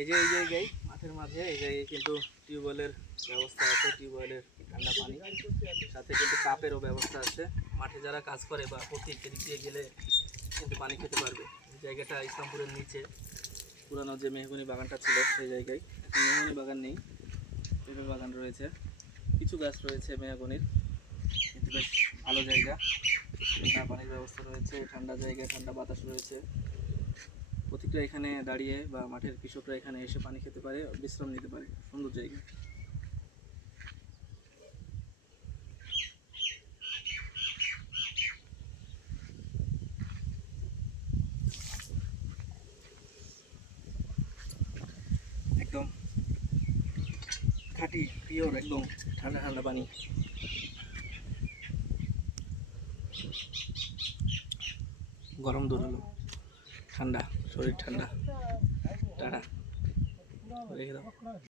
এই যে এই জায়গায় মাঠের মাঝে এই জায়গায় কিন্তু টিউবওয়েলের ব্যবস্থা আছে, টিউবওয়েলের ঠান্ডা পানি, সাথে কিন্তু কাপেরও ব্যবস্থা আছে। মাঠে যারা কাজ করে বা পথিক এদিক দিয়ে গেলে কিন্তু পানি খেতে পারবে। এই জায়গাটা ইসলামপুরের নিচে পুরানো যে মেহগনি বাগানটা ছিল সেই জায়গায় এখন মেহগনি বাগান নেই, পেঁপে বাগান রয়েছে, কিছু গাছ রয়েছে মেহগনির, কিন্তু বেশ ভালো জায়গা। ঠান্ডা পানির ব্যবস্থা রয়েছে, ঠান্ডা জায়গায় ঠান্ডা বাতাস রয়েছে। প্রত্যেকটা এখানে দাঁড়িয়ে বা মাঠের কৃষকরা এখানে এসে পানি খেতে পারে, বিশ্রাম নিতে পারে, সুন্দর জায়গা। একদম খাঁটি পিওর, একদম ঠান্ডা ঠান্ডা পানি। গরম দূর হলো, ঠান্ডা শরীর ঠান্ডা। টাটা, রেখে দাও।